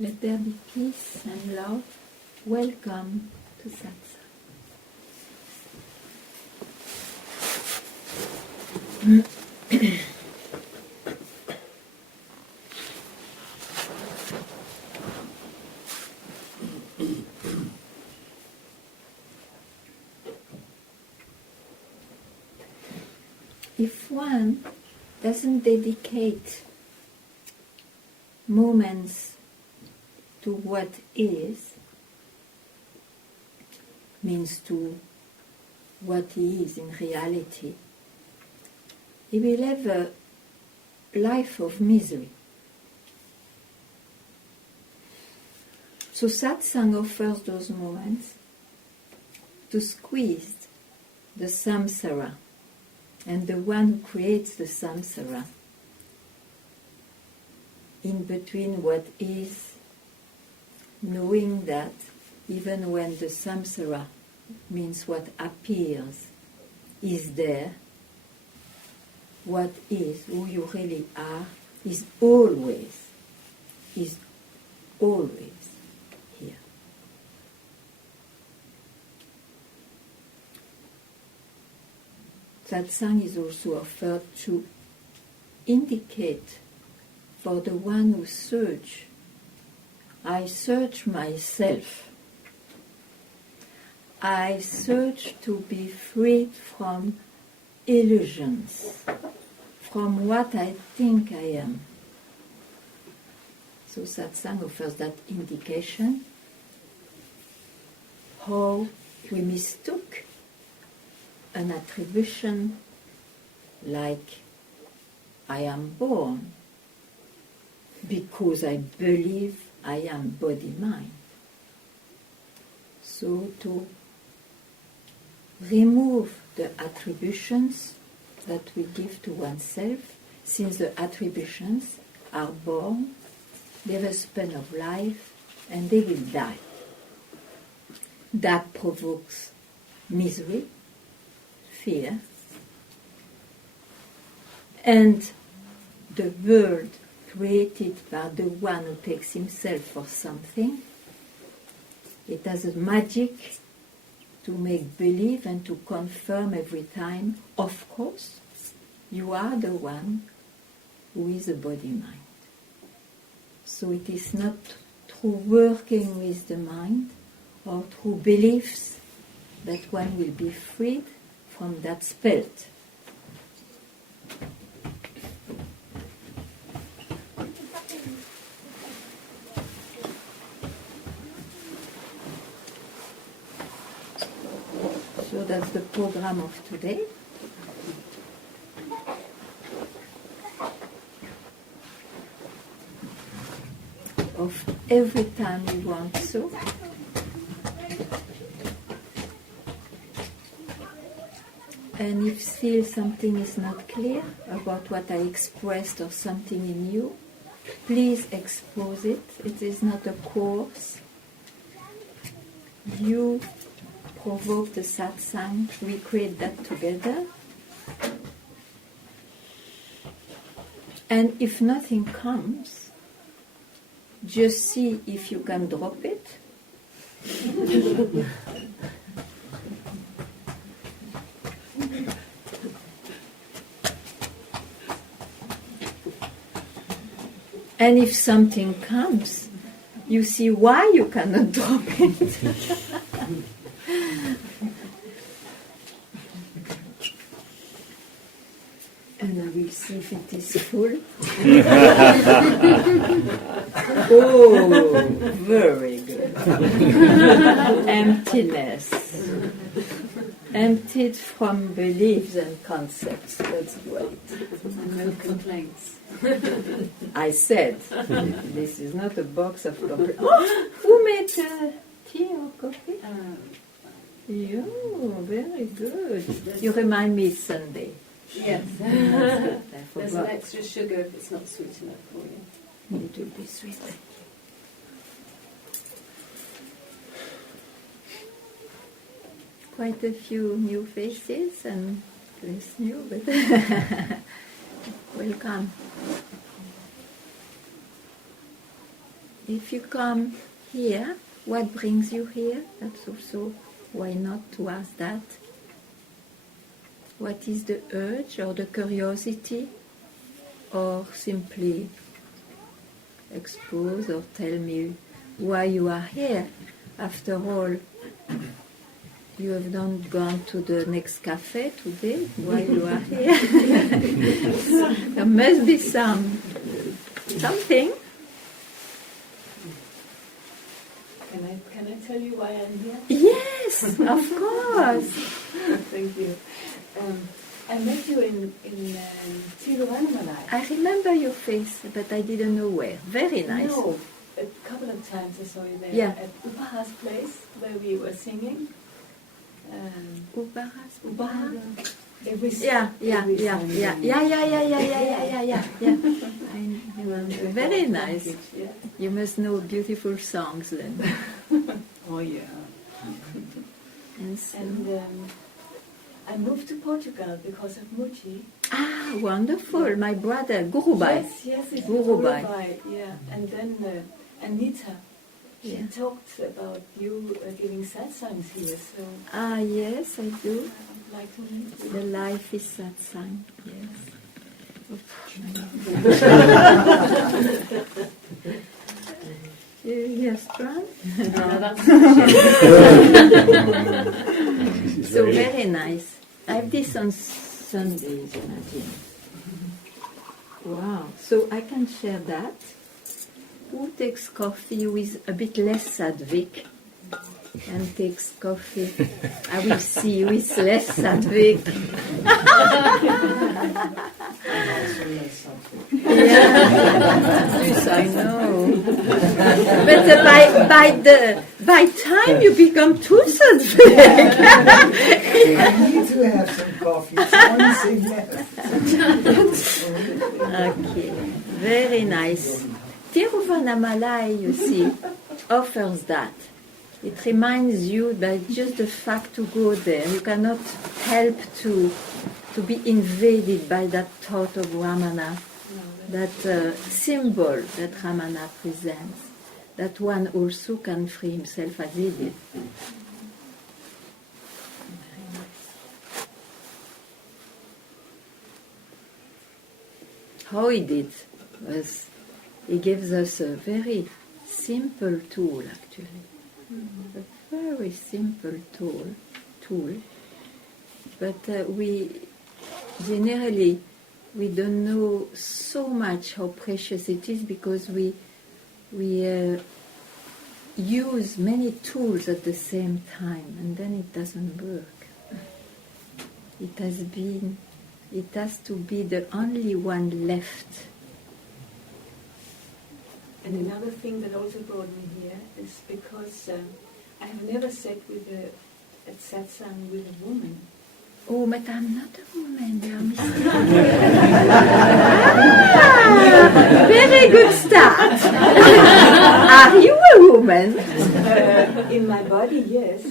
Let there be peace and love. Welcome to Satsang. If one doesn't dedicate moments to what is, means to what he is in reality, he will have a life of misery. So satsang offers those moments to squeeze the samsara and the one who creates the samsara in between what is, knowing that even when the samsara, means what appears, is there, what is, who you really are, is always here. Satsang is also offered to indicate for the one who search. I search myself. I search to be freed from illusions, from what I think I am. So Satsang offers that indication how we mistook an attribution like I am born because I believe I am body-mind. So to remove the attributions that we give to oneself, since the attributions are born, they have a span of life and they will die. That provokes misery, fear, and the world created by the one who takes himself for something, it has a magic to make believe and to confirm every time, of course, you are the one who is a body-mind. So it is not through working with the mind or through beliefs that one will be freed from that spell. So that's the program of today. Of every time we want so. And if still something is not clear about what I expressed or something in you, please expose it. It is not a course. You provoke the satsang, we create that together. And if nothing comes, just see if you can drop it. And if something comes, you see why you cannot drop it. And I will see if it is full. Oh, very good. Emptiness. Emptied from beliefs and concepts. That's great. And no complaints. I said, this is not a box of complaints. Oh, who made tea or coffee? You, very good. You remind me it's Sunday. Yes. I There's an extra sugar if it's not sweet enough for you. It will be sweet. Quite a few new faces and less new, but welcome. if you come here, what brings you here? That's also why not to ask that. What is the urge or the curiosity, or simply expose or tell me why you are here? After all, you have not gone to the next cafe today. Why you are here? There must be something. Can I tell you why I'm here? Yes, of course. Thank you. I met you in Tiruvannamalai. I remember your face, but I didn't know where. Very nice. No, a couple of times I saw you there. Yeah. At Upaha's place, where we were singing. Upaha. Every Yeah. Sunday. I remember. Very nice. Yeah. You must know beautiful songs then. Oh yeah. And so- And I moved to Portugal because of Muji. Ah, wonderful. My brother, Gurubai. Yes, it's Gurubai. Gurubai. Yeah, and then Anita, she Yeah. talked about you giving satsangs here. So Ah, yes, I do. I'd like to meet you. The life is satsang. Yes. You're strong. So very nice. I have this on Sundays, imagine. Wow. So I can share that. Who takes coffee with a bit less sattvic and takes coffee? I will see with less sattvic. Yes, I know. But by time you become too sattvic. I need to have some coffee. Someone say yes. Okay, very nice. Tiruvannamalai, you see, offers that. It reminds you that just the fact to go there, you cannot help to be invaded by that thought of Ramana, that symbol that Ramana presents, that one also can free himself as he did. How he did was, he gives us a very simple tool, actually. A very simple tool. But we generally, we don't know so much how precious it is because we use many tools at the same time, and then it doesn't work. It has to be the only one left. And another thing that also brought me here is because I have never sat with a satsang with a woman. Oh, but I'm not a woman, you're mistaken. Very good start. Are you a woman? In my body, yes.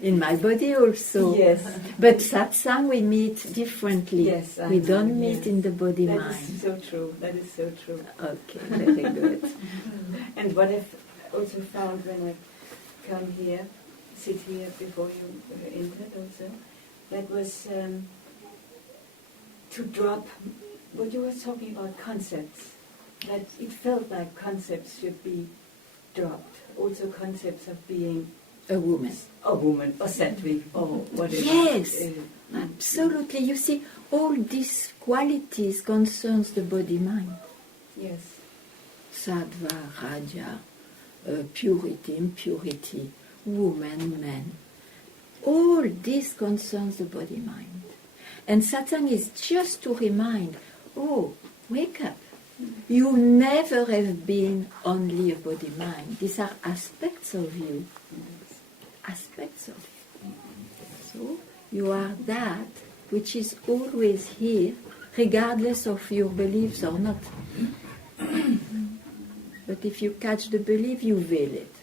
In my body also. Yes. But satsang we meet differently. Yes, I we know, don't meet yes. in the body That mind. is so true. That is so true. Okay, very good. And what I've also found when I come here, sit here before you entered also, that was to drop what you were talking about, concepts. That it felt like concepts should be dropped. Also concepts of being A woman. a woman, or sattvic, or whatever. Yes, absolutely. You see, all these qualities concerns the body-mind. Yes. Sattva, raja, purity, impurity, woman, man. All this concerns the body-mind. And satsang is just to remind, oh, wake up. You never have been only a body-mind. These are aspects of you. Aspects of you. So, you are that which is always here, regardless of your beliefs or not. But if you catch the belief, you veil it.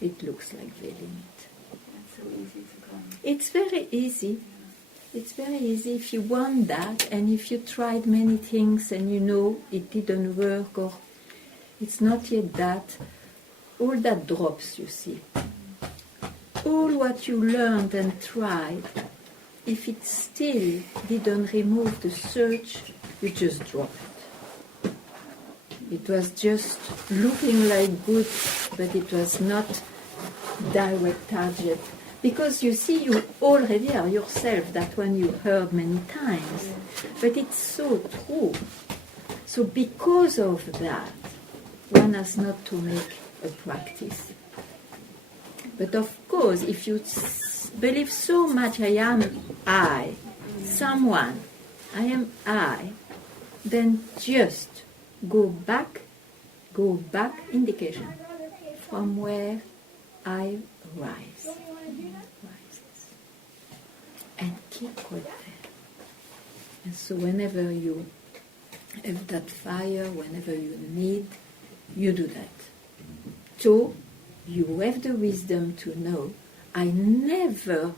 It looks like veiling it. It's so easy to come. It's very easy. It's very easy if you want that, and if you tried many things and you know it didn't work, or It's not yet that. All that drops, you see. All what you learned and tried, if it still didn't remove the search, you just drop it. It was just looking like good, but it was not direct target. Because you see, you already are yourself, that one you heard many times. But it's so true. So because of that, one has not to make a practice. But of course, if you believe so much, I am I, someone, I am I, then just go back, indication, from where I rise. And keep right there. And so whenever you have that fire, whenever you need, you do that. So you have the wisdom to know, I am never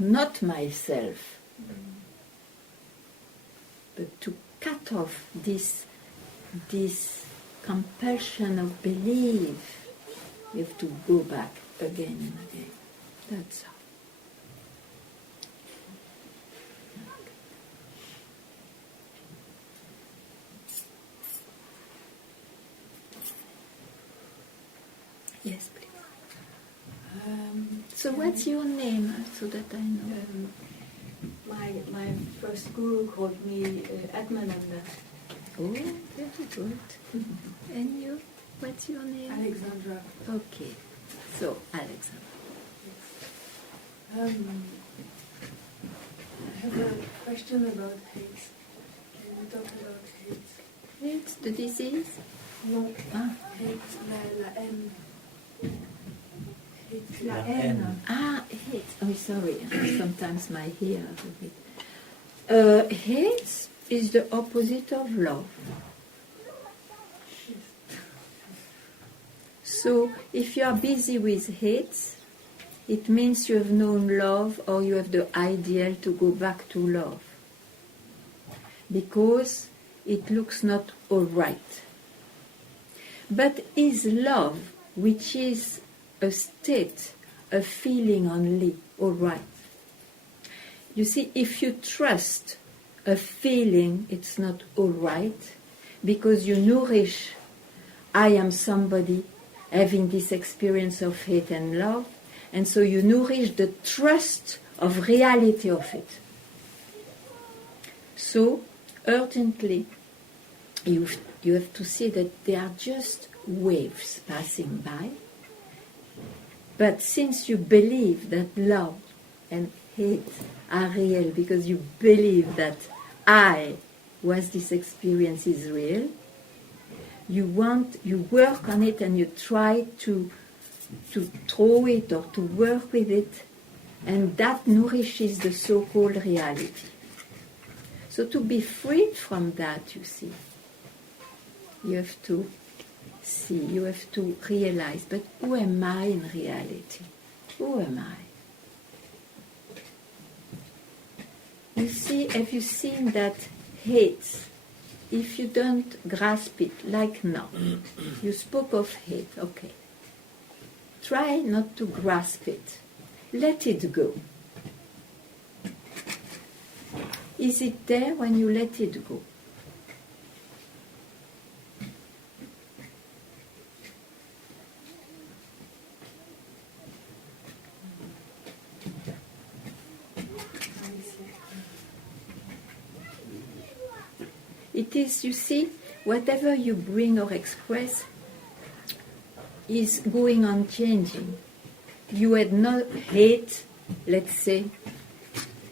not myself. But to cut off this compulsion of belief, you have to go back again and again. That's all. Yes, please. So what's your name, so that I know? My first guru called me Atmananda. Oh, very good. And you? What's your name? Alexandra. Okay. So, Alexandra. I have a question about hate. Can we talk about hate? Hate, the disease? No, Ah. hate, la haine. Hate. La haine. Ah, hate. Oh, sorry. Sometimes my ear a bit. Hate is the opposite of love. So, if you are busy with hate, it means you have known love or you have the ideal to go back to love. Because it looks not all right. But is love, which is a state, a feeling only, all right? You see, if you trust a feeling, it's not all right, because you nourish, I am somebody having this experience of hate and love, and so you nourish the trust of reality of it. So, urgently, you have to see that they are just waves passing by. But since you believe that love and hate are real, because you believe that I was this experience is real, you work on it and you try to throw it or to work with it, and that nourishes the so-called reality. So to be freed from that, you see, you have to see, you have to realize, but who am I in reality? Who am I? You see, have you seen that hate, if you don't grasp it, like now, you spoke of hate, okay. Try not to grasp it. Let it go. Is it there when you let it go? It is, you see, whatever you bring or express is going on changing. You had no hate, let's say,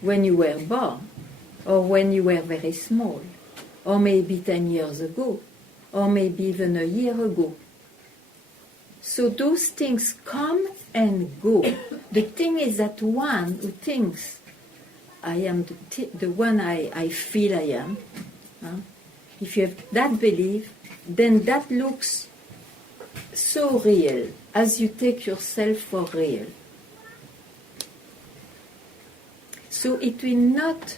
when you were born, or when you were very small, or maybe 10 years ago, or maybe even a year ago. So those things come and go. The thing is that one who thinks, I am the one I feel I am, if you have that belief, then that looks so real, as you take yourself for real. So it will not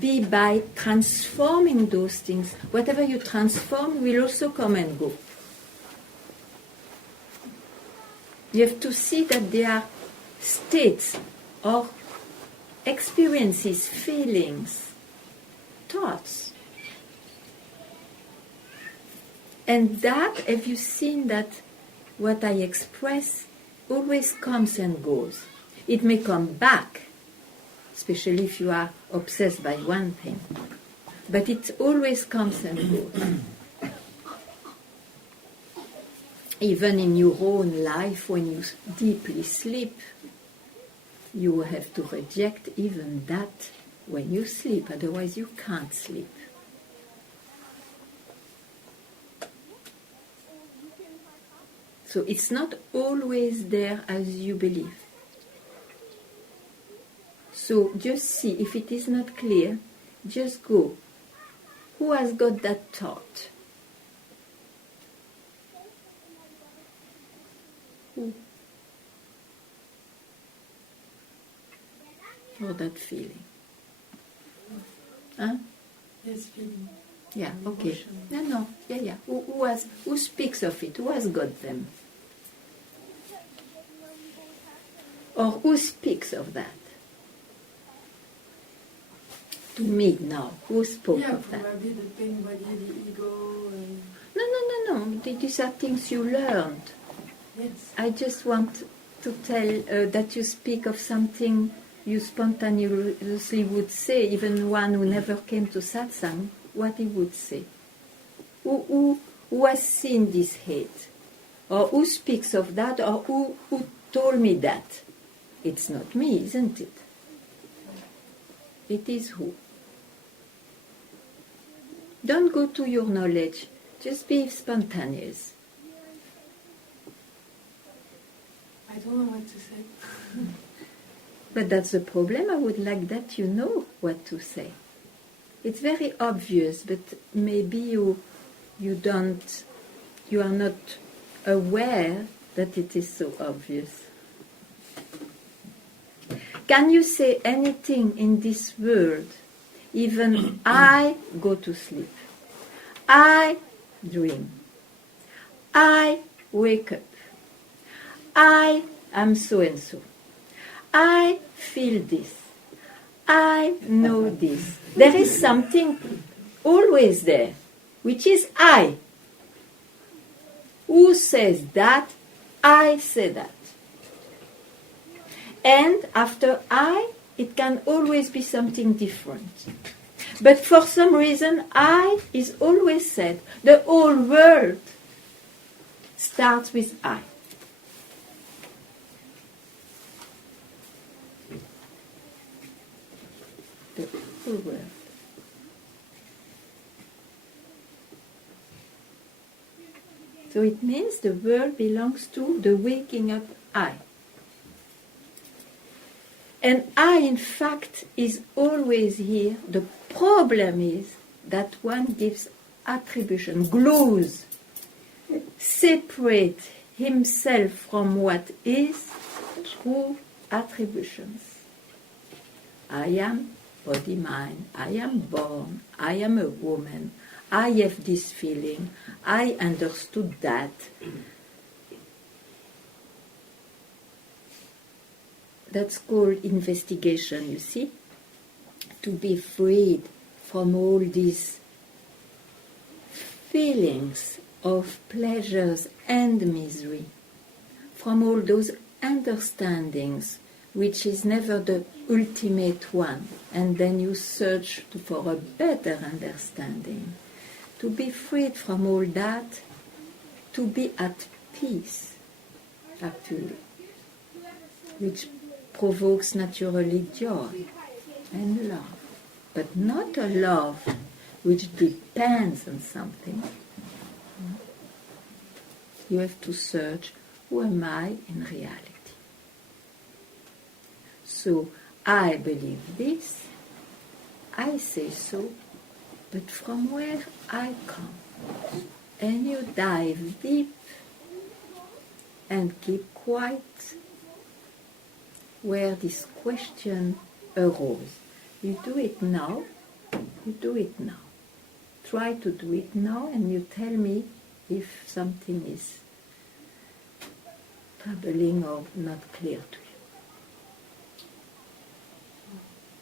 be by transforming those things. Whatever you transform will also come and go. You have to see that they are states or experiences, feelings, thoughts. And that, have you seen that what I express always comes and goes? It may come back, especially if you are obsessed by one thing, but it always comes and goes. Even in your own life, when you deeply sleep, you have to reject even that when you sleep, otherwise you can't sleep. So it's not always there as you believe. So just see, if it is not clear, just go. Who has got that thought? Who? Or that feeling? Huh? Yes, feeling. Yeah, okay. No, yeah. Who speaks of it? Who has got them? Or who speaks of that? To me now, who spoke of that? Probably the pain body, the ego. No. These are things you learned. Yes. I just want to tell that you speak of something you spontaneously would say, even one who never came to satsang, what he would say. Who has seen this hate? Or who speaks of that? Or who told me that? It's not me, isn't it? It is who? Don't go to your knowledge. Just be spontaneous. I don't know what to say. But that's the problem. I would like that you know what to say. It's very obvious, but maybe you are not aware that it is so obvious. Can you say anything in this world? Even I go to sleep. I dream. I wake up. I am so and so. I feel this. I know this. There is something always there, which is I. Who says that? I say that. And after I, it can always be something different. But for some reason, I is always said. The whole world starts with I. The whole world. So it means the world belongs to the waking up I. And I, in fact, is always here. The problem is that one gives attribution, glues, separate himself from what is through attributions. I am body, mind. I am born. I am a woman. I have this feeling. I understood that. That's called investigation, you see? To be freed from all these feelings of pleasures and misery, from all those understandings, which is never the ultimate one, and then you search for a better understanding. To be freed from all that, to be at peace, actually, which provokes naturally joy and love, but not a love which depends on something. You have to search, who am I in reality? So, I believe this, I say so, but from where I come. And you dive deep and keep quiet where this question arose. You do it now, You do it now. Try to do it now, and you tell me if something is troubling or not clear to you.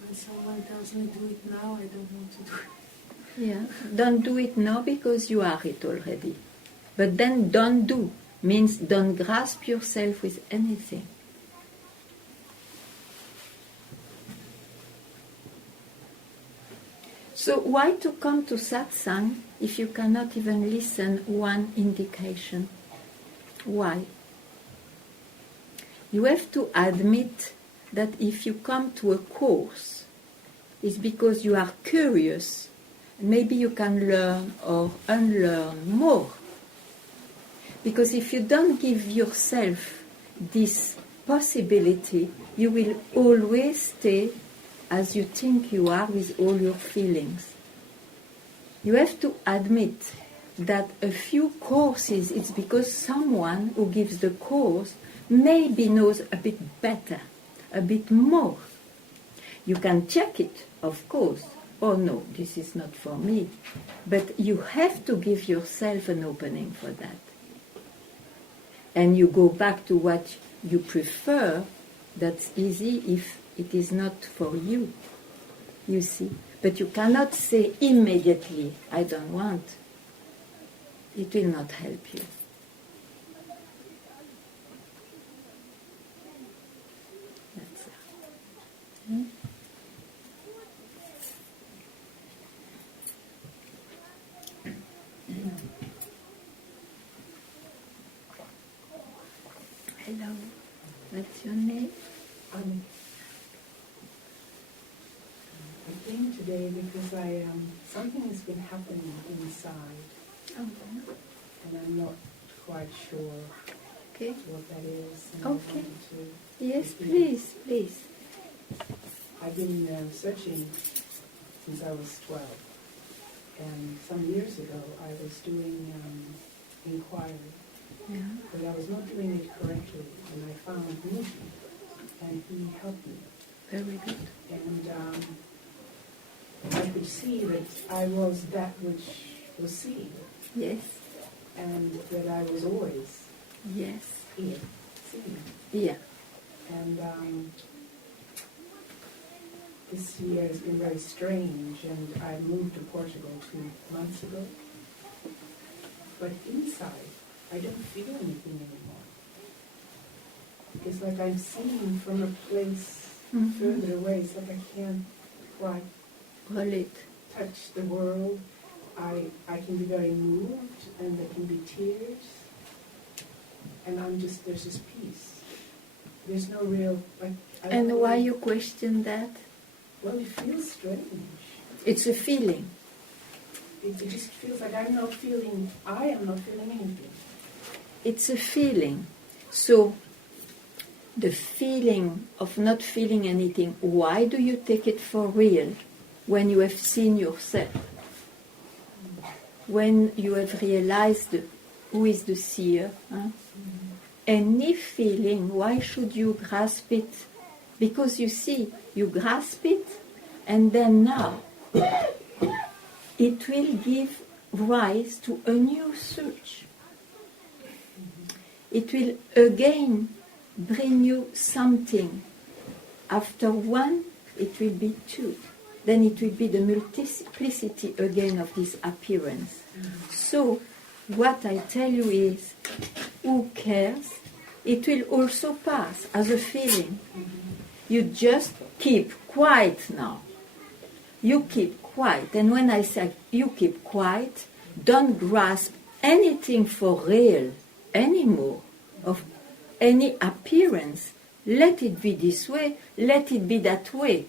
When someone tells me do it now, I don't want to do it. Yeah, don't do it now because you are it already. But then don't do means don't grasp yourself with anything. So why to come to satsang if you cannot even listen one indication? Why? You have to admit that if you come to a course, it's because you are curious. Maybe you can learn or unlearn more. Because if you don't give yourself this possibility, you will always stay as you think you are with all your feelings. You have to admit that a few courses, it's because someone who gives the course maybe knows a bit better, a bit more. You can check it, of course. Oh no, this is not for me. But you have to give yourself an opening for that. And you go back to what you prefer. That's easy if it is not for you, you see. But you cannot say immediately, I don't want. It will not help you. That's it. Hello, what's your name? I came today because something has been happening inside, Oh, and I'm not quite sure okay. what that is. And Okay. I wanted to Yes, please. please. I've been searching since I was 12, and some years ago I was doing inquiry, Yeah. but I was not doing it correctly, and I found Mushi, and he helped me. Very good. And I could see that I was that which was seen, Yes, and that I was always yes. here, seen. Yeah. And this year has been very strange, and I moved to Portugal 2 months ago. But inside, I don't feel anything anymore. It's like I'm seeing from a place further away. It's like I can't quite Relate. touch the world. I can be very moved, and there can be tears. And there's this peace. There's no real, like... And why you question that? Well, it feels strange. It's a feeling. It just feels like I am not feeling anything. It's a feeling. So, the feeling of not feeling anything, why do you take it for real when you have seen yourself? When you have realized who is the seer? Huh? Any feeling, why should you grasp it? Because you see, you grasp it, and then now, it will give rise to a new search. It will again bring you something. After one, it will be two. Then it will be the multiplicity again of this appearance. So, what I tell you is, who cares? It will also pass as a feeling. You just keep quiet now. You keep quiet. And when I say you keep quiet, don't grasp anything for real anymore, of any appearance. Let it be this way, let it be that way.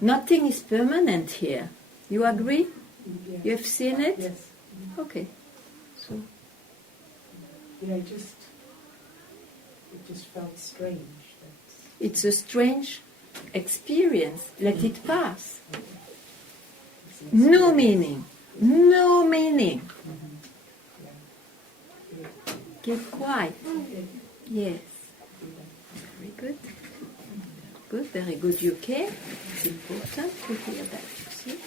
Nothing is permanent here. You agree? Yes. You have seen it? Yes. Okay. So, Yeah, it just felt strange. it's a strange experience. Let it pass. No meaning. No meaning. Keep quiet. Yes. Very good. Good, very good. You care. It's important to hear that, you see.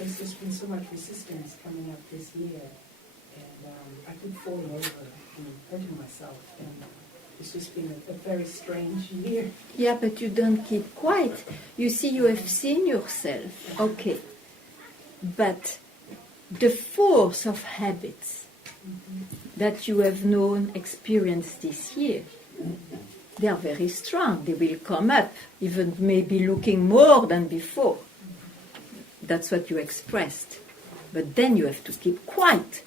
There's just been so much resistance coming up this year, and I keep falling over and hurting myself, and it's just been a very strange year. Yeah, but you don't keep quiet. You see, you have seen yourself, okay. But the force of habits that you have known, experienced this year, they are very strong. They will come up, even maybe looking more than before. That's what you expressed. But then you have to keep quiet.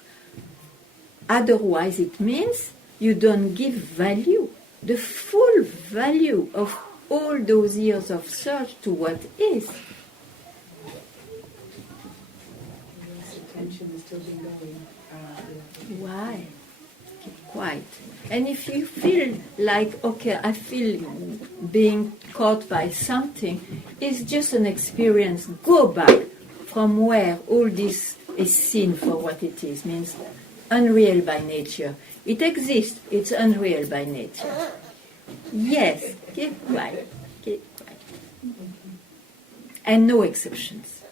Otherwise, it means you don't give value, the full value of all those years of search to what is. The tension has still been going. Why? Keep quiet. And if you feel like, okay, I feel being caught by something, it's just an experience. Go back from where all this is seen for what it is, means unreal by nature. It exists, it's unreal by nature. Yes, keep quiet, keep quiet. And no exceptions.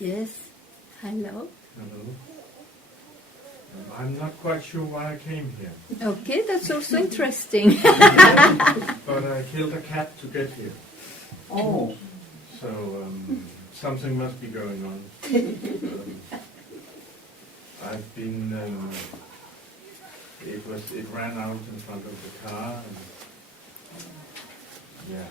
Yes, hello. Hello. I'm not quite sure why I came here, Okay, that's also interesting. but I killed a cat to get here, Oh, so something must be going on. I've been. It ran out in front of the car, and yeah.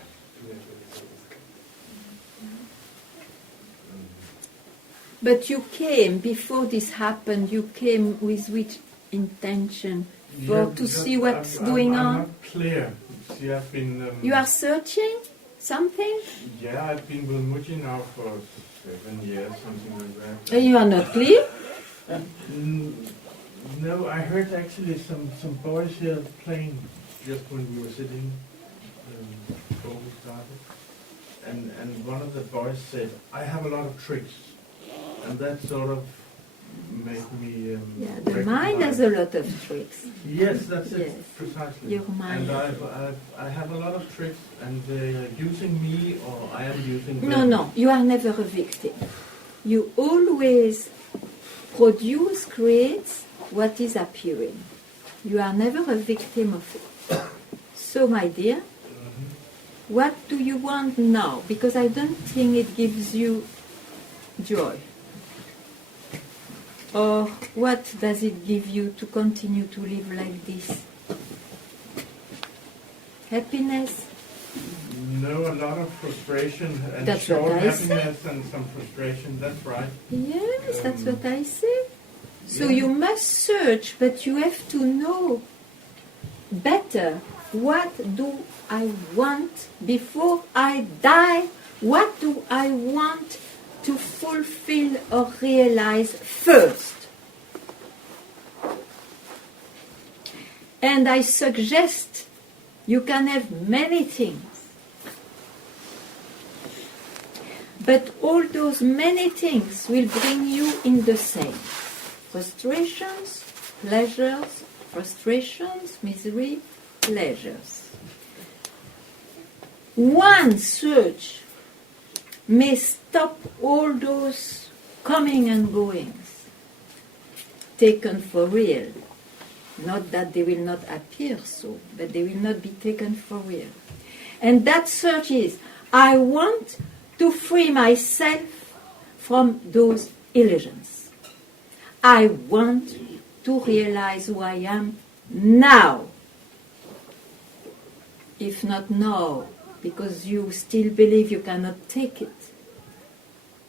But you came, before this happened, you came with which intention? To see what's going I'm on? not clear. See, I've been. You are searching something? Yeah, I've been with Muji now for 7 years, something like that. And you are not clear? No, I heard actually some boys here playing just when we were sitting before we started. And one of the boys said, I have a lot of tricks. And that sort of made me Yeah, the mind has a lot of tricks. Yes, that's Yes. it, precisely. Your mind. And I have a lot of tricks, and they're using me, or I am using them. No, you are never a victim. You always produce, create what is appearing. You are never a victim of it. So, my dear, what do you want now? Because I don't think it gives you joy. Or what does it give you to continue to live like this? Happiness? No, a lot of frustration and That's short what I say. happiness and some frustration, that's right. Yes, that's what I say. So Yeah. you must search, but you have to know better. What do I want before I die? What do I want to fulfill or realize first? And I suggest you can have many things. But all those many things will bring you in the same. Frustrations, pleasures, frustrations, misery, pleasures. One search may stop all those coming and goings, taken for real. Not that they will not appear so, but they will not be taken for real. And that search is, I want to free myself from those illusions. I want to realize who I am now. If not now, because you still believe you cannot take it,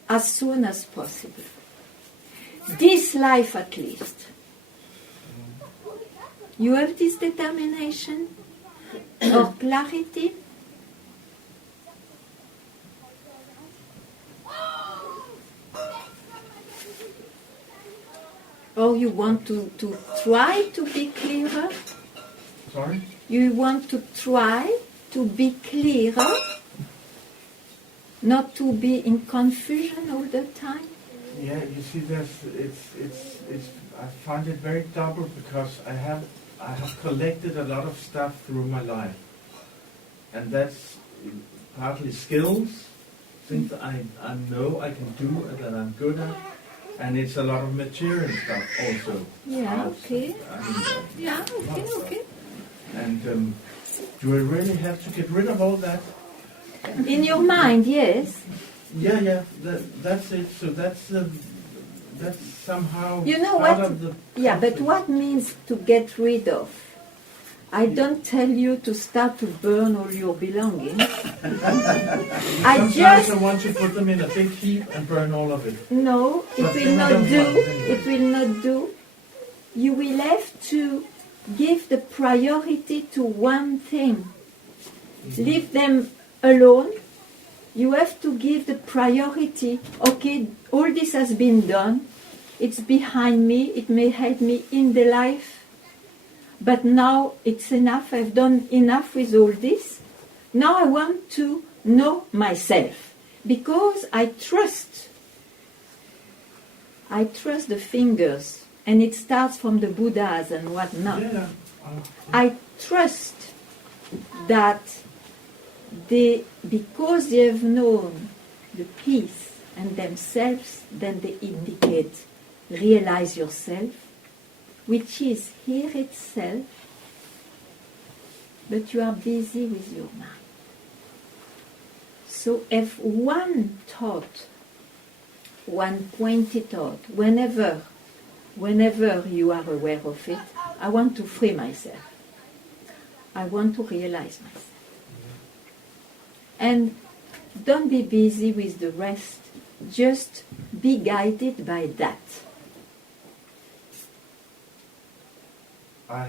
as soon as possible. This life at least. You have this determination or clarity? Or you want to try to be clearer? Sorry? You want to try to be clearer? Not to be in confusion all the time? Yeah, you see, I find it very double because I have collected a lot of stuff through my life, and that's partly skills, things I know I can do and that I'm good at, and it's a lot of material stuff also. Yeah, okay. Yeah, Okay. And do I really have to get rid of all that? In your mind, yes. Yeah, that's it. So that's somehow You know part what? of the Yeah, but process. what means to get rid of? I don't tell you to start to burn all your belongings. Sometimes I want to put them in a big heap and burn all of it. No, it But will then I not don't do. want it anyway. It will not do. You will have to give the priority to one thing. Leave them alone. You have to give the priority. Okay, all this has been done. It's behind me. It may help me in the life. But now it's enough. I've done enough with all this. Now I want to know myself. Because I trust the fingers. And it starts from the Buddhas and whatnot. Yeah. I trust that because they have known the peace and themselves, then they indicate, realize yourself, which is here itself, but you are busy with your mind. So if one thought, one pointed thought, whenever you are aware of it, I want to free myself. I want to realize myself. And don't be busy with the rest. Just be guided by that. I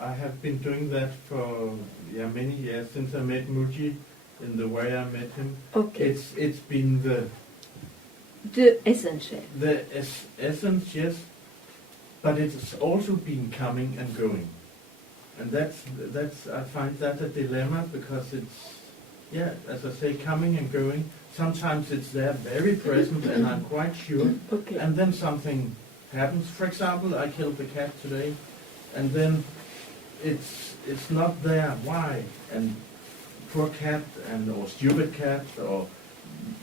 have been doing that for many years since I met Muji in the way I met him. Okay. It's been The essential. the essence, yes, but it's also been coming and going, and that's I find that a dilemma because it's as I say, coming and going. Sometimes it's there, very present, and I'm quite sure. Okay. And then something happens. For example, I killed the cat today, and then it's not there. Why? And poor cat, or stupid cat, or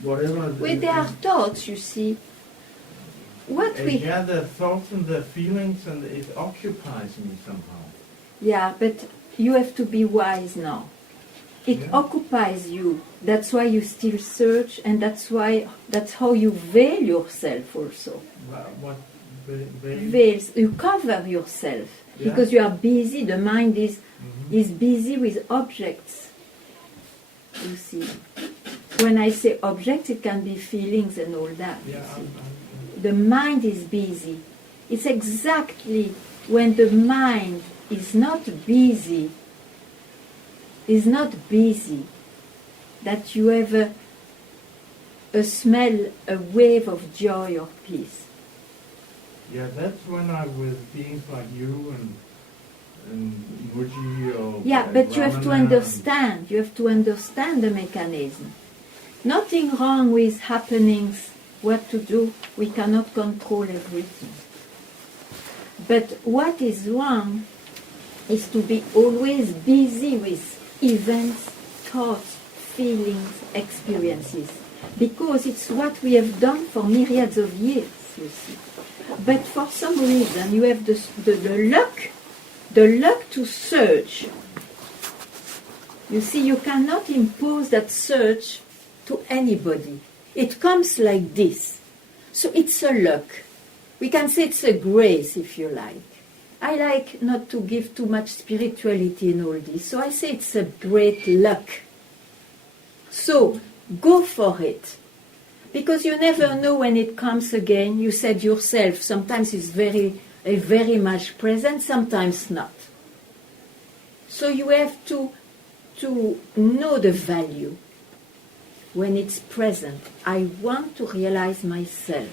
whatever. Well, there are thoughts, you see. What we... Yeah, the thoughts and the feelings, and it occupies me somehow. Yeah, but you have to be wise now. It occupies you. That's why you still search, and that's how you veil yourself also. What Veils. You cover yourself because you are busy. The mind is busy with objects. You see. When I say objects, it can be feelings and all that. you see. The mind is busy. It's exactly when the mind is not busy, that you have a smell, a wave of joy or peace. Yeah, that's when I was beings like you and Muji or Yeah, but you have to Ramana understand. You have to understand the mechanism. Nothing wrong with happenings, what to do. We cannot control everything. But what is wrong is to be always busy with events, thoughts, feelings, experiences. Because it's what we have done for myriads of years, you see. But for some reason you have the luck to search. You see, you cannot impose that search to anybody. It comes like this. So it's a luck. We can say it's a grace, if you like. I like not to give too much spirituality in all this, so I say it's a great luck. So go for it. Because you never know when it comes again. You said yourself, sometimes it's very much present, sometimes not. So you have to know the value when it's present. I want to realize myself.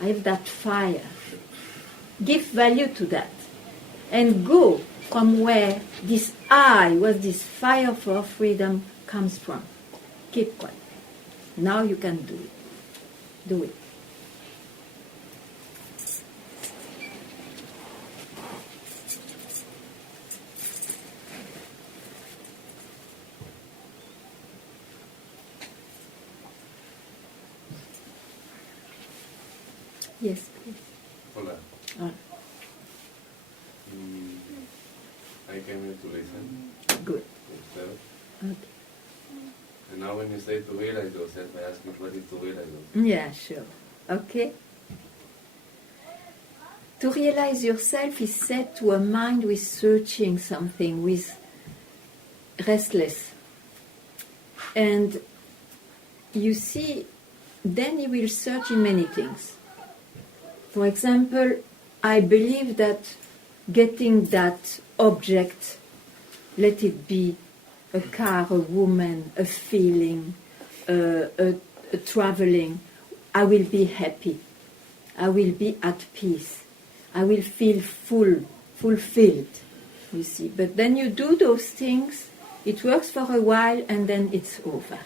I have that fire. Give value to that. And go from where this fire for freedom comes from. Keep quiet. Now you can do it. Do it. Yes, please. Hola. Ah. I came here to listen Good. yourself. Okay. And now when you say to realize yourself, I ask you what is to realize yourself? Yeah, sure. Okay. To realize yourself is said to a mind with searching something, with restless. And you see, then he will search in many things. For example, I believe that getting that object, let it be a car, a woman, a feeling, a traveling, I will be happy. I will be at peace. I will feel fulfilled, you see. But then you do those things, it works for a while, and then it's over.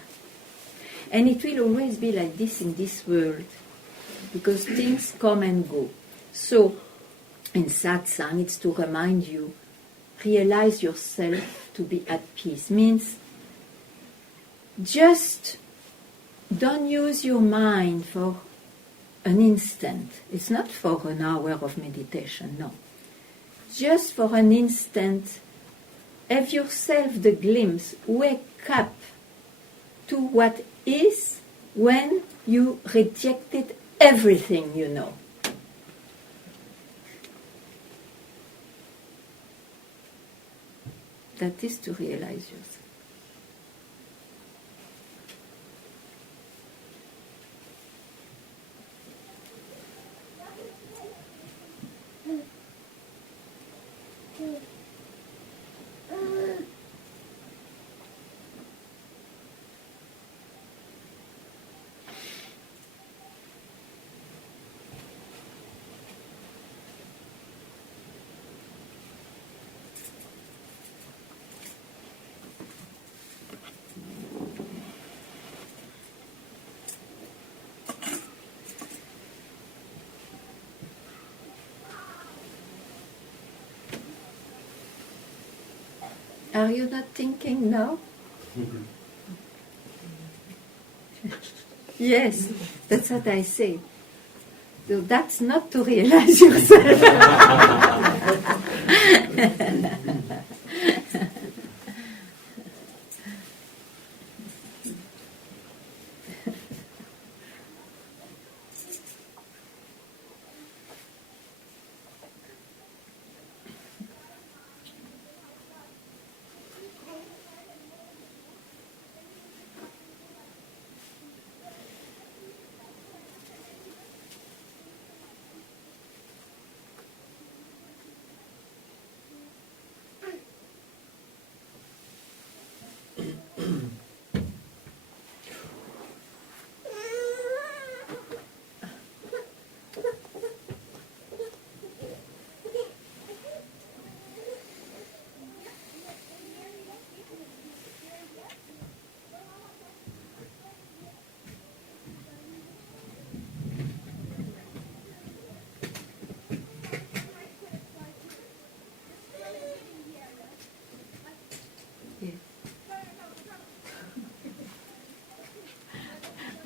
And it will always be like this in this world, because things come and go. So, in satsang, it's to remind you, realize yourself to be at peace. Means, just don't use your mind for an instant. It's not for an hour of meditation, no. Just for an instant, have yourself the glimpse, wake up to what is when you rejected everything you know. That is to realize yourself. Are you not thinking now? Yes, that's what I say. So that's not to realize yourself.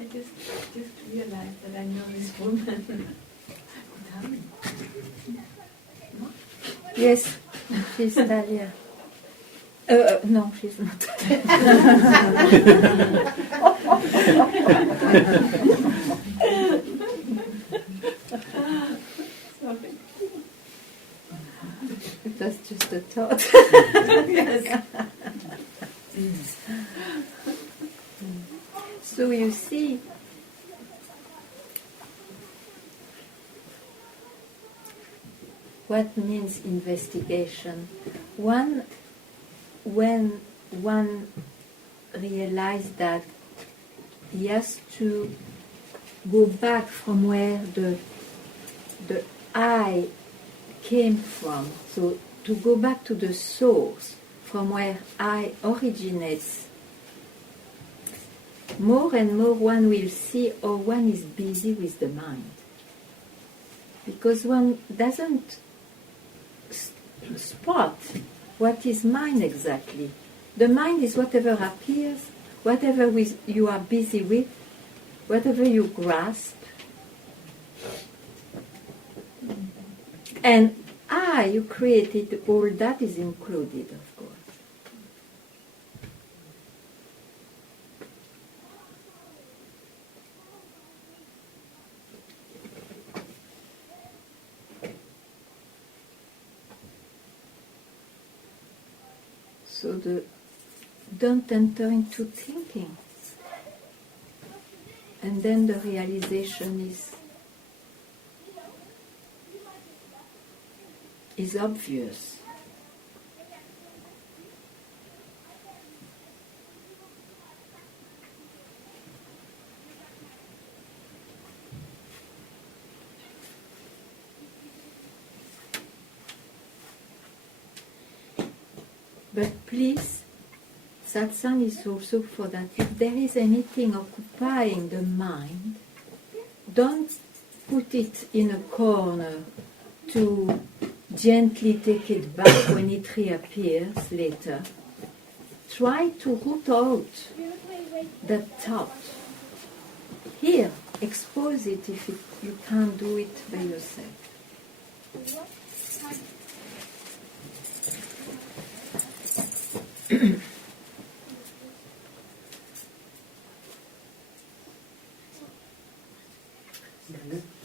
I just realized that I know this woman. Yes, she's Talia. No, she's not. Sorry. It was just a thought. Yes. So you see, what means investigation? When one realizes that he has to go back from where the I came from, so to go back to the source from where I originates, more and more one will see how one is busy with the mind. Because one doesn't spot what is mind exactly. The mind is whatever appears, whatever you are busy with, whatever you grasp. And I, who created all that, is included, of course. So don't enter into thinking. And then the realization is obvious. But please, satsang is also for that. If there is anything occupying the mind, don't put it in a corner to gently take it back when it reappears later. Try to root out that thought. Here, expose it if you can't do it by yourself.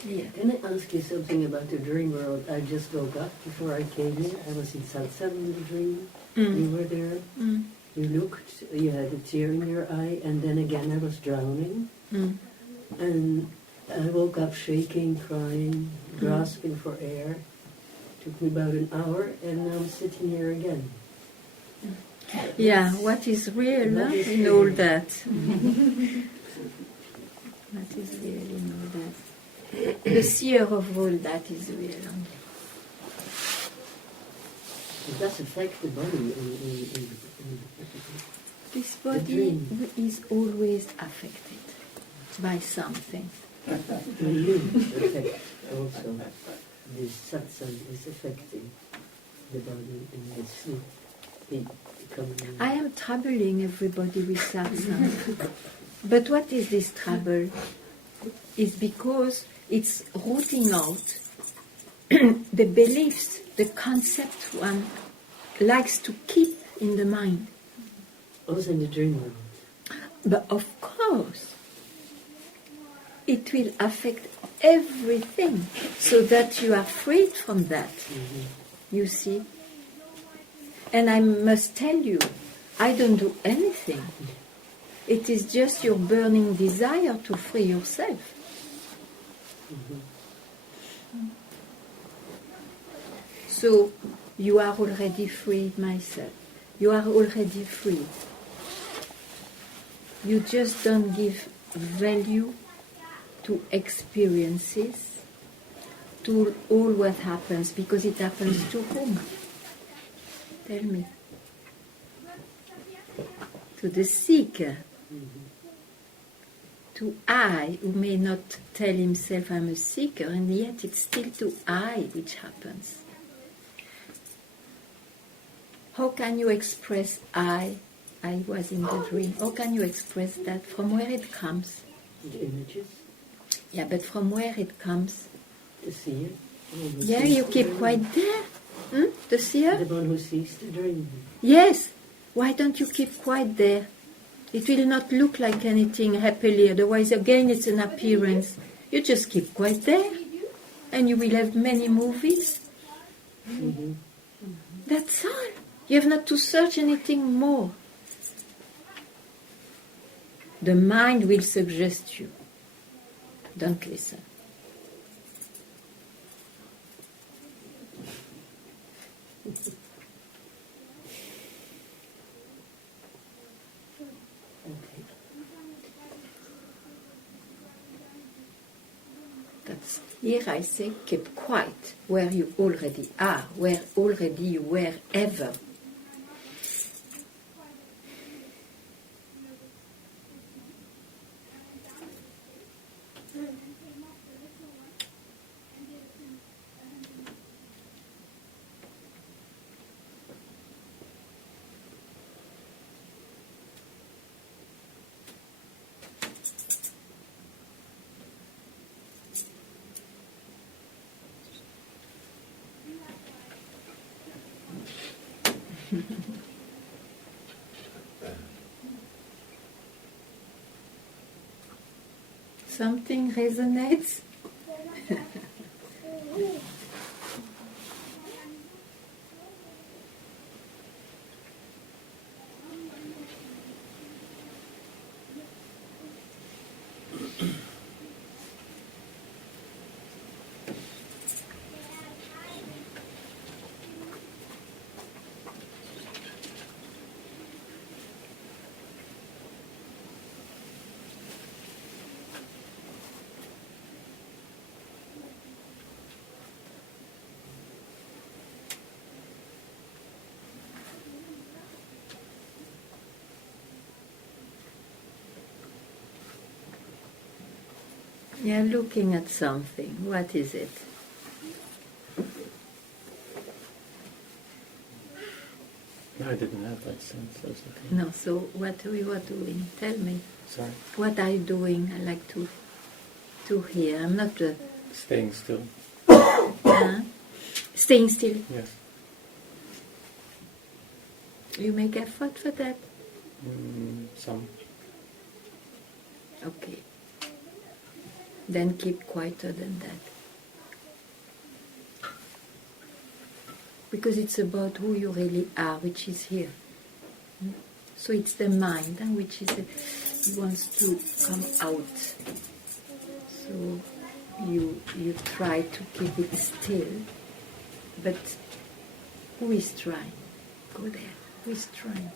Yeah. Can I ask you something about the dream world? I just woke up before I came here. I was in satsang in the dream. You were there. You looked, you had a tear in your eye, and then again I was drowning. And I woke up shaking, crying, grasping for air. Took me about an hour, and now I'm sitting here again. Yeah, what is real in all that? What is real in all that? The seer of all that is real. It does affect the body. This body is always affected by something. You affect also. This satsang is affecting the body and the sleep. I am troubling everybody with satsang. But what is this trouble? It's because it's rooting out the beliefs, the concept one likes to keep in the mind. Also in the dream world. But of course, it will affect everything so that you are freed from that. You see? And I must tell you, I don't do anything. It is just your burning desire to free yourself. So you are already freed, myself. You are already freed. You just don't give value to experiences, to all what happens, because it happens to whom? Tell me. To the seeker. To I, who may not tell himself I'm a seeker, and yet it's still to I which happens. How can you express I was in the dream? How can you express that? From where it comes? The images. Yeah, but from where it comes? The seer. Yeah, you keep quite there. The seer? The one who sees the dream. Yes. Why don't you keep quiet there? It will not look like anything happily, otherwise again it's an appearance. You just keep quiet there, and you will have many movies. That's all. You have not to search anything more. The mind will suggest you. Don't listen. That's here I say keep quiet where you already are, where already you were ever. Something resonates? You're looking at something. What is it? No, I didn't have that sense. I was looking. No, so what you are doing? Tell me. Sorry. What are you doing? I like to hear. I'm not Staying still. staying still. Yes. You make effort for that? Some. Okay. Then keep quieter than that. Because it's about who you really are, which is here. So it's the mind, which is wants to come out. So you try to keep it still, but who is trying? Go there. Who is trying?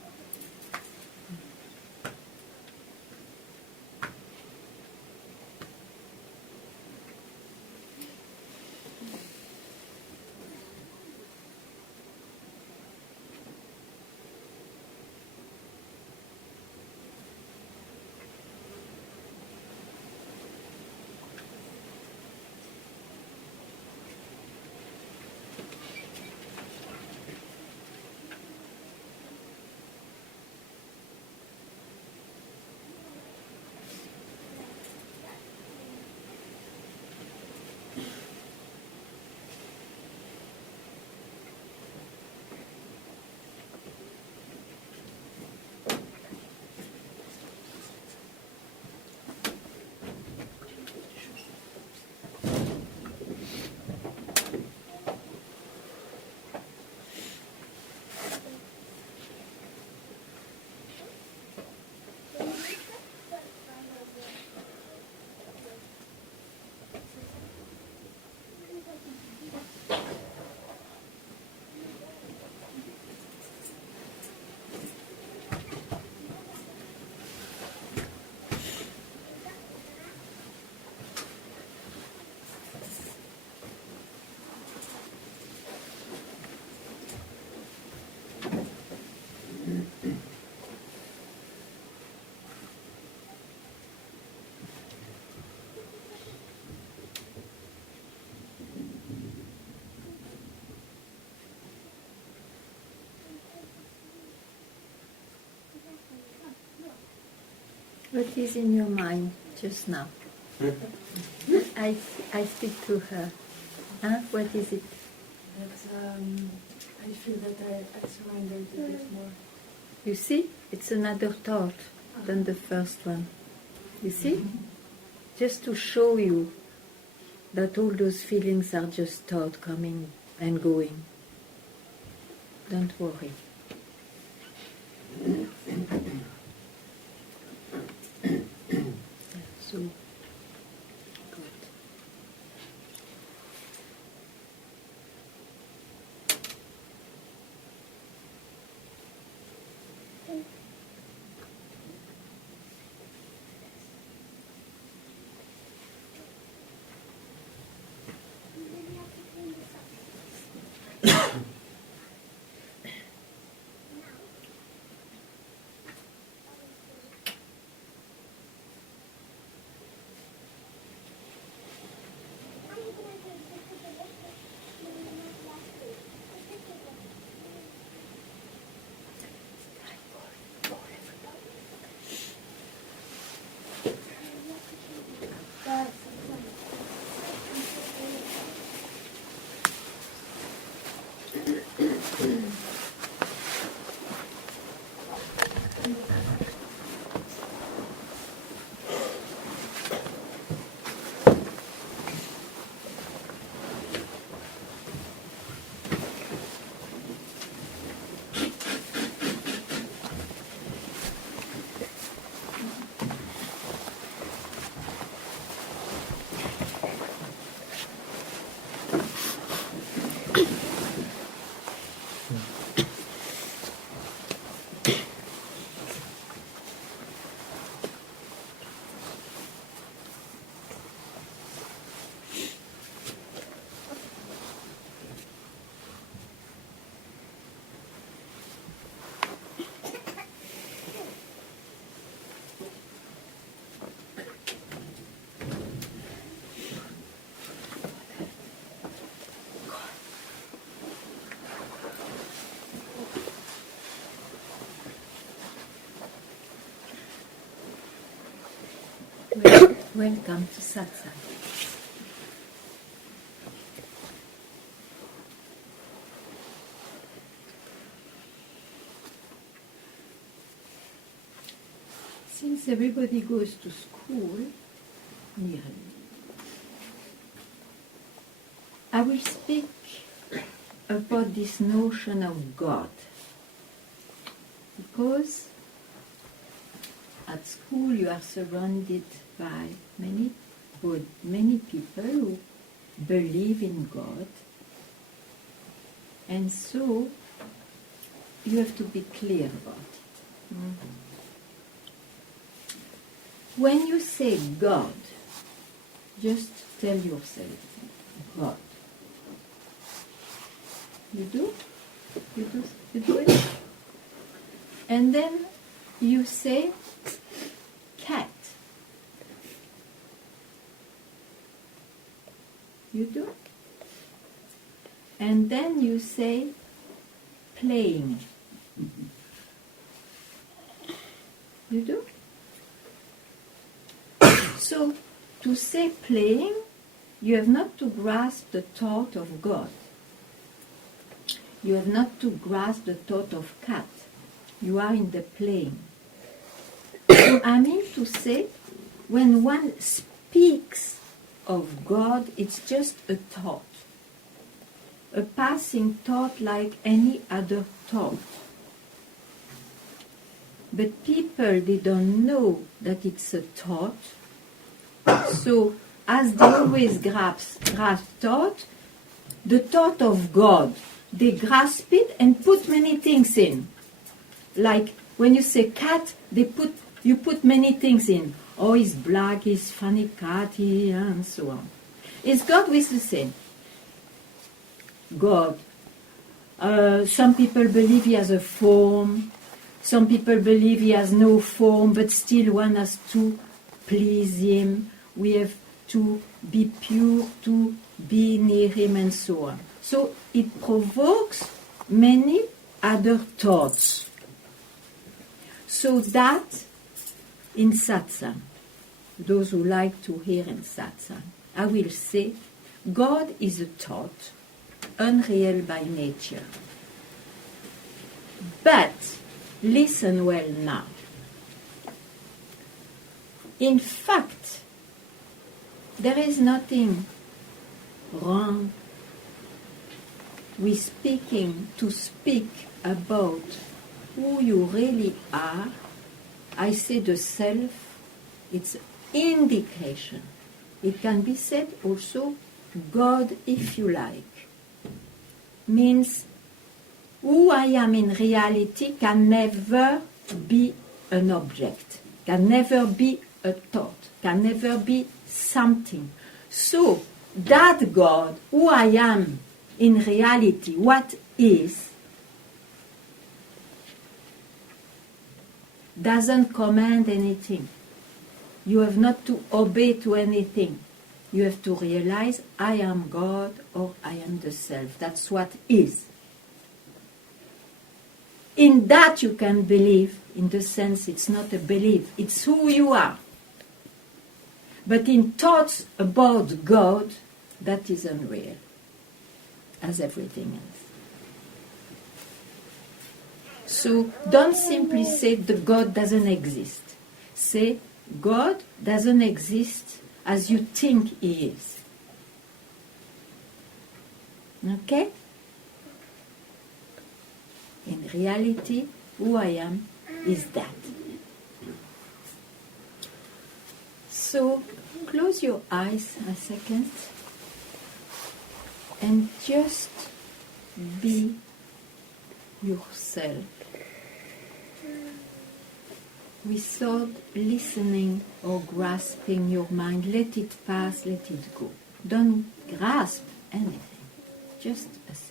What is in your mind just now? I speak to her. Huh? What is it? That I feel that I surrendered a bit more. You see? It's another thought than the first one. You see? Just to show you that all those feelings are just thought coming and going. Don't worry. So, good. Welcome to Satsang. Since everybody goes to school, nearly, I will speak about this notion of God. Because at school you are surrounded by many people who believe in God, and so you have to be clear about it. When you say God, just tell yourself God. You do? You do it? And then you say cat. You do? And then you say playing. You do? So, to say playing, you have not to grasp the thought of God. You have not to grasp the thought of cat. You are in the playing. So I mean to say, when one speaks of God, it's just a thought. A passing thought like any other thought. But people, they don't know that it's a thought. So, as they always grasp thought, the thought of God, they grasp it and put many things in. Like when you say cat, you put many things in. Oh, he's black, he's funny cat, and so on. Is God with the same? God. Some people believe he has a form. Some people believe he has no form, but still one has to please him. We have to be pure, to be near him, and so on. So it provokes many other thoughts. So that in satsang, those who like to hear in satsang, I will say, God is a thought, unreal by nature. But, listen well now. In fact, there is nothing wrong with to speak about who you really are. I say the self, it's indication. It can be said also God, if you like. Means who I am in reality can never be an object, can never be a thought, can never be something. So that God, who I am in reality, what is, doesn't command anything. You have not to obey to anything. You have to realize, I am God or I am the self. That's what is. In that you can believe, in the sense it's not a belief, it's who you are. But in thoughts about God, that is unreal, as everything else. So don't simply say the God doesn't exist. Say God doesn't exist as you think he is. Okay? In reality, who I am is that. So close your eyes a second and just be yourself without listening or grasping your mind. Let it pass, let it go. Don't grasp anything. Just a second.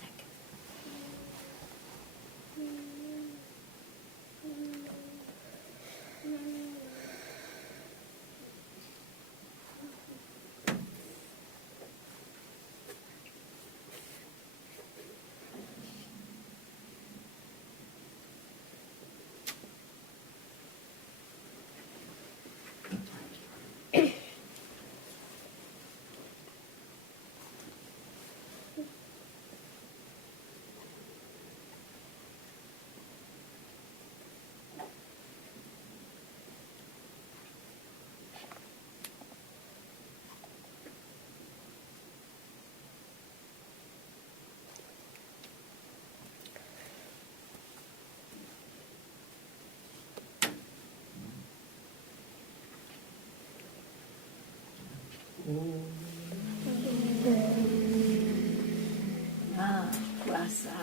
Ah, quoi ça?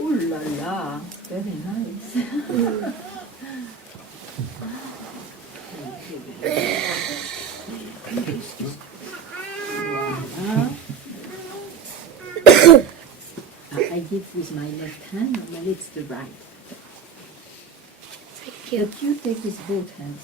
Ouh là là, very nice. Voilà. I did with my left hand, normally it's the right. But you take with both hands.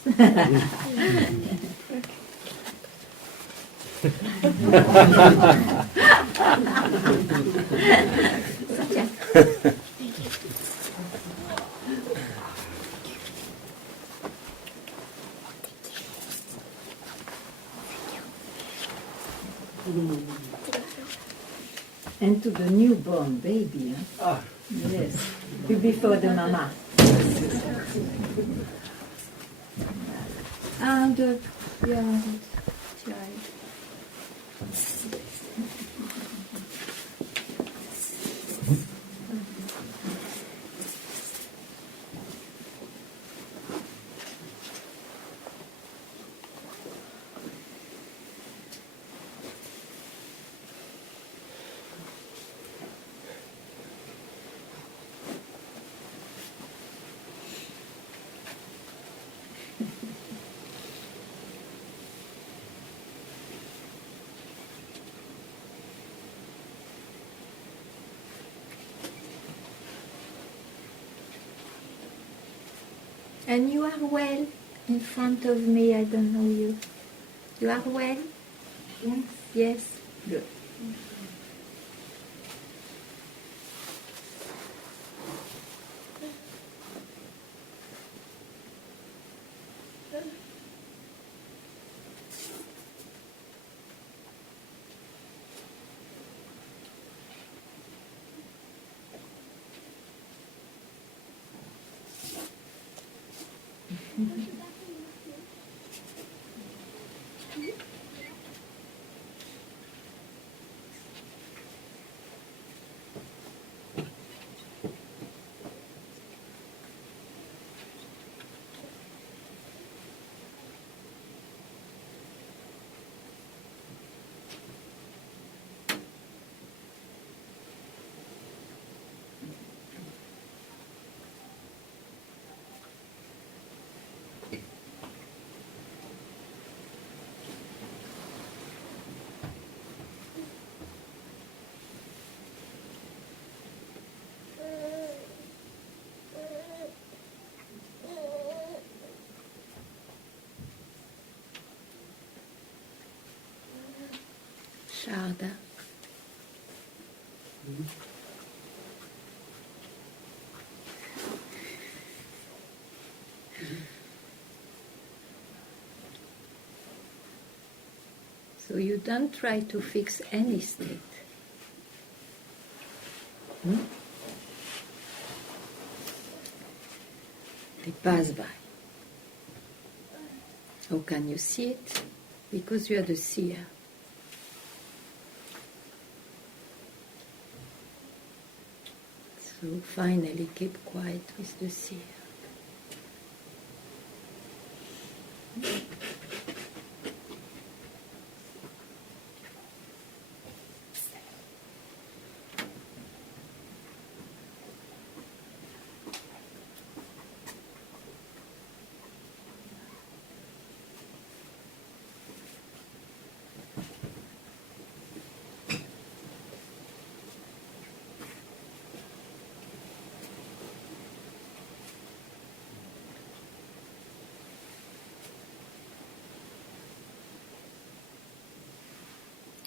And to the newborn baby, huh? Yes, before the mama. And the child. And you are well in front of me, I don't know you. You are well? Yes. Yes? Good. Sharda. So you don't try to fix any state. They pass by. How can you see it? Because you are the seer. So finally keep quiet with the seer.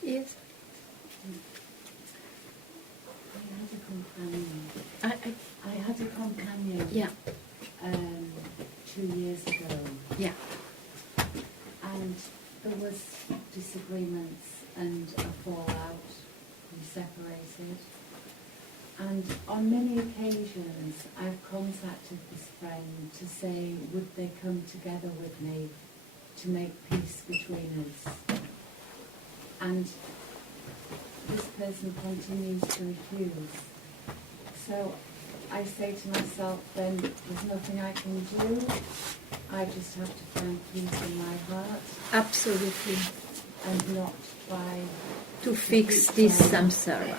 Yes. I had a companion. Yeah. 2 years ago. Yeah. And there was disagreements and a fallout. We separated. And on many occasions, I've contacted this friend to say, would they come together with me to make peace between us? And this person continues to refuse. So I say to myself, then there's nothing I can do. I just have to find peace in my heart. Absolutely. and not by to fix this samsara.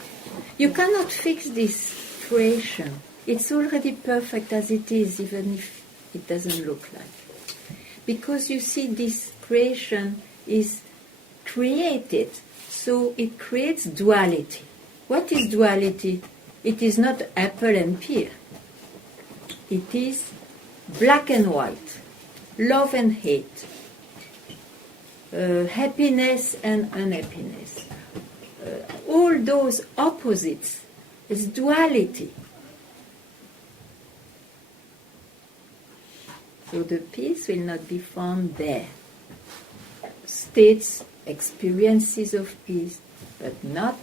You cannot fix this creation. It's already perfect as it is, even if it doesn't look like. Because you see, this creation is created, so it creates duality. What is duality? It is not apple and pear. It is black and white, love and hate, happiness and unhappiness. All those opposites is duality. So the peace will not be found there. States, experiences of peace, but not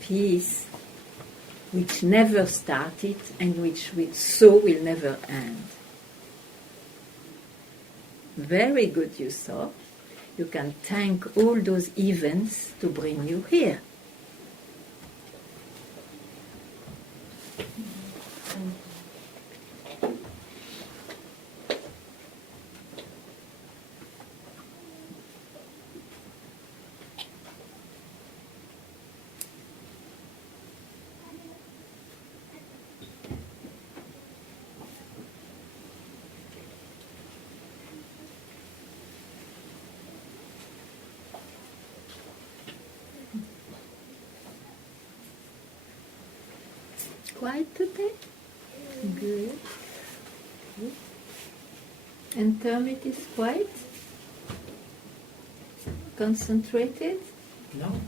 peace which never started and which so will never end. Very good, you saw. You can thank all those events to bring you here. Quiet today? Good. Good. And Termit is quiet? Concentrated? No.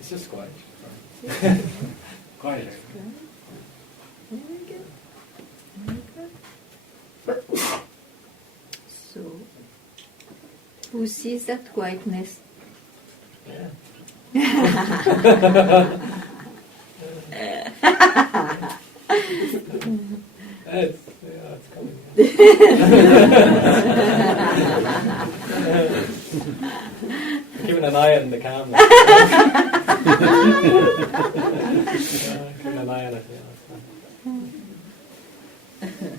It's just quiet. Quieter. Very good. Very good. So, who sees that quietness? Yeah. It's coming. Keeping an eye on the camera. Keeping an eye on it. Yeah.